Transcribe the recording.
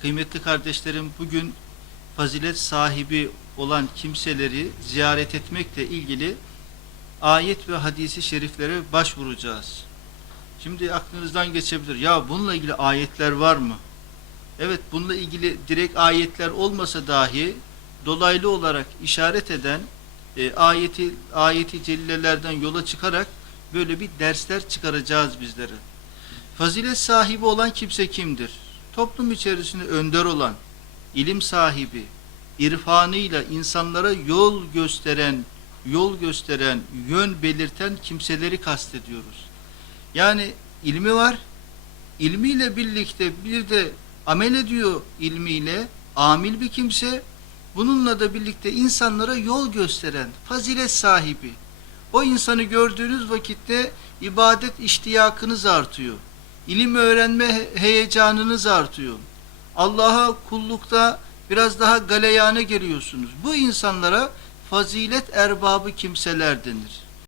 Kıymetli kardeşlerim bugün fazilet sahibi olan kimseleri ziyaret etmekle ilgili ayet ve hadisi şeriflere başvuracağız. Şimdi aklınızdan geçebilir. Ya bununla ilgili ayetler var mı? Evet bununla ilgili direkt ayetler olmasa dahi dolaylı olarak işaret eden e, ayeti ayeti cellelerden yola çıkarak böyle bir dersler çıkaracağız bizlere. Fazilet sahibi olan kimse kimdir? Toplum içerisinde önder olan, ilim sahibi, irfanıyla insanlara yol gösteren, yol gösteren, yön belirten kimseleri kastediyoruz. Yani ilmi var, ilmiyle birlikte bir de amel ediyor ilmiyle, amil bir kimse, bununla da birlikte insanlara yol gösteren, fazilet sahibi. O insanı gördüğünüz vakitte ibadet iştiyakınız artıyor. İlim öğrenme he- heyecanınız artıyor. Allah'a kullukta biraz daha galeyana geliyorsunuz. Bu insanlara fazilet erbabı kimseler denir.